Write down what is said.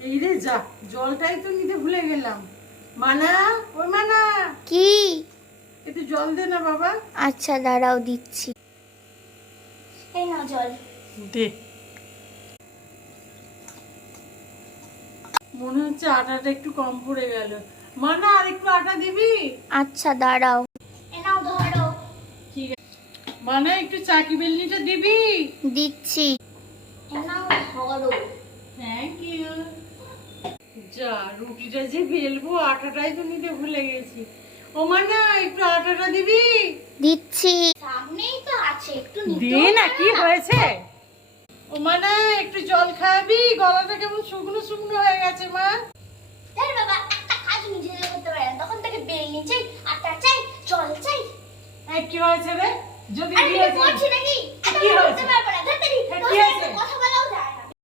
এই রে যা, জলটাই তো নিতে ভুলে গেলাম। মানা, ওই মানা, কি? একটু জল দে না বাবা। আচ্ছা দাঁড়াও দিচ্ছি। এই নাও জল। দে। মনে হচ্ছে আটাটা একটু কম পড়ে গেল। মানা, আর একটু আটা দিবি? আচ্ছা দাঁড়াও। এই নাও ধরো। ঠিক আছে। মানা, একটু চাকি বেলনিটা দিবি? দিচ্ছি। এই নাও ধরো। Thank you. যা, রুটিটা যে বেলবো আটাটাই তো নিতে ভুলে গেছি। ও মানা, একটু আটাটা দিবি? দিচ্ছি। সামনেই তো আছে, একটু দে না, কি হয়েছে? ও মানা, একটু জল খাবি? গলাটা কেমন শুকনো শুকনো হয়ে গেছে মা। তাই বাবা, একটা কাজ নিজে করতে পারে না, তখন থেকে বেলনি চাই, আটা চাই, জল চাই। এই কি হয়েছে রে? যদি আরে দিয়েছি বলছি নাকি? কি হয়েছে? করতে পারবো না, ধরতে দি। কি হয়েছে? কথা বলাও যায়